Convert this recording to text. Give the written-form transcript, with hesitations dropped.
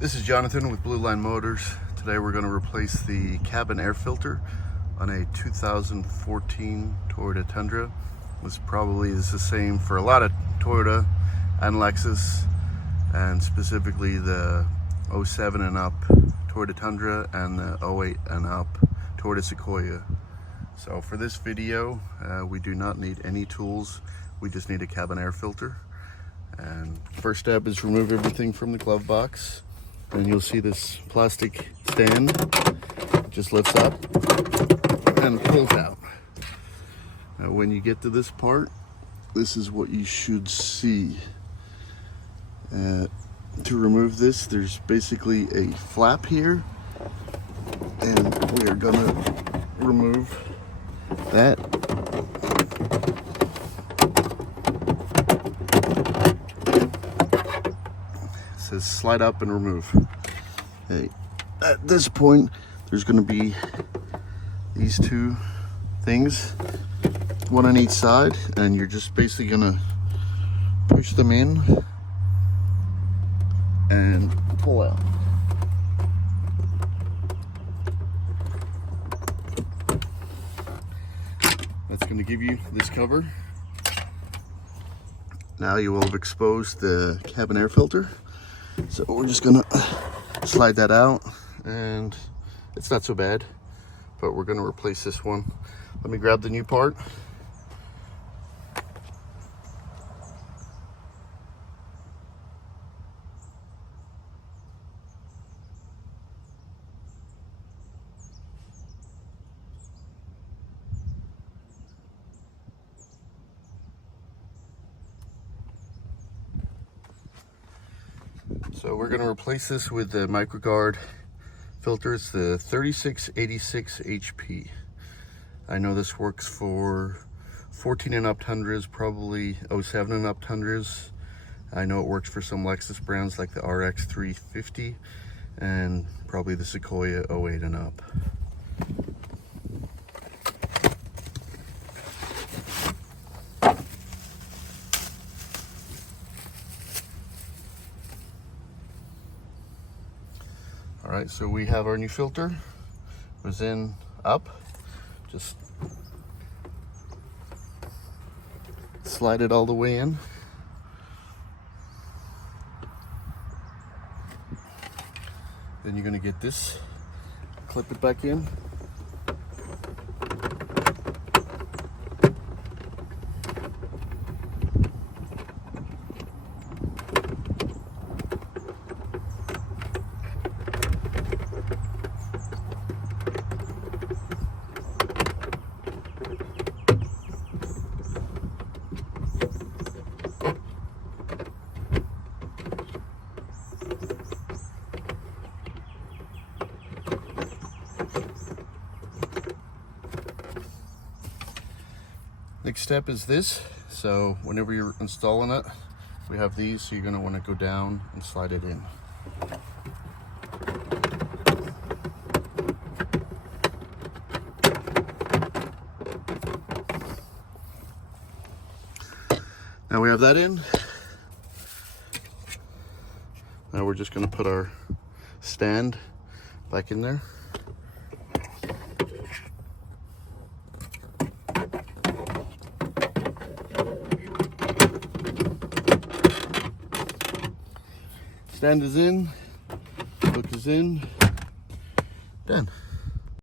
This is Jonathan with Blue Line Motors. Today we're going to replace the cabin air filter on a 2014 Toyota Tundra. This probably is the same for a lot of Toyota and Lexus, and specifically the 07 and up Toyota Tundra and the 08 and up Toyota Sequoia. So for this video, we do not need any tools. We just need a cabin air filter. And first step is remove everything from the glove box. And you'll see this plastic stand just lifts up and pulls out. Now when you get to this part, this is what you should see. To remove this, there's basically a flap here, and we are gonna remove that. Says slide up and remove. Okay. At this point, there's going to be these two things, one on each side, and you're just basically going to push them in and pull out. That's going to give you this cover. Now you will have exposed the cabin air filter. So we're just gonna slide that out, and it's not so bad, but we're gonna replace this one. Let me grab the new part. So we're going to replace this with the MicroGuard filter. It's the 3686 HP. I know this works for 14 and up Tundras, probably 07 and up Tundras. I know it works for some Lexus brands like the RX 350 and probably the Sequoia 08 and up. All right, so we have our new filter. It was in up. Just slide it all the way in. Then you're gonna get this, clip it back in. Next step is this. So whenever you're installing it, we have these, so you're going to want to go down and slide it in. Now we have that in. Now we're just going to put our stand back in there. Stand is in, hook is in, done.